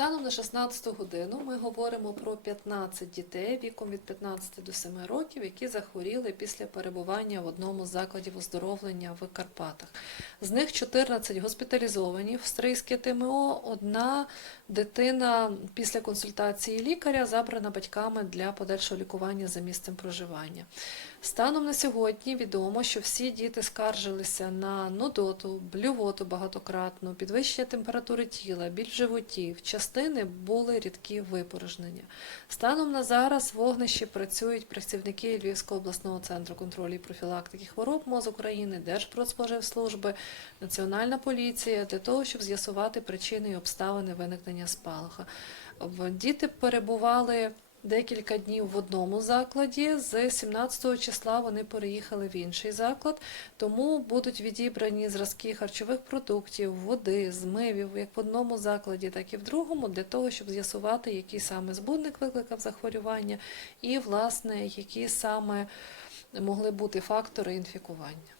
Станом на 16 годину ми говоримо про 15 дітей віком від 15 до 7 років, які захворіли після перебування в одному з закладів оздоровлення в Карпатах. З них 14 госпіталізовані в Стрийське ТМО. Одна дитина після консультації лікаря забрана батьками для подальшого лікування за місцем проживання. Станом на сьогодні відомо, що всі діти скаржилися на нудоту, блювоту багатократну, підвищення температури тіла, біль в животі. В частини були рідкі випорожнення. Станом на зараз вогнищі працюють працівники Львівського обласного центру контролю і профілактики хвороб МОЗ України, Держпродспоживслужби, Національна поліція для того, щоб з'ясувати причини і обставини виникнення спалаха. Діти перебували декілька днів в одному закладі. З 17 числа вони переїхали в інший заклад, тому будуть відібрані зразки харчових продуктів, води, змивів, як в одному закладі, так і в другому, для того, щоб з'ясувати, який саме збудник викликав захворювання, і, власне, які саме могли бути фактори інфікування.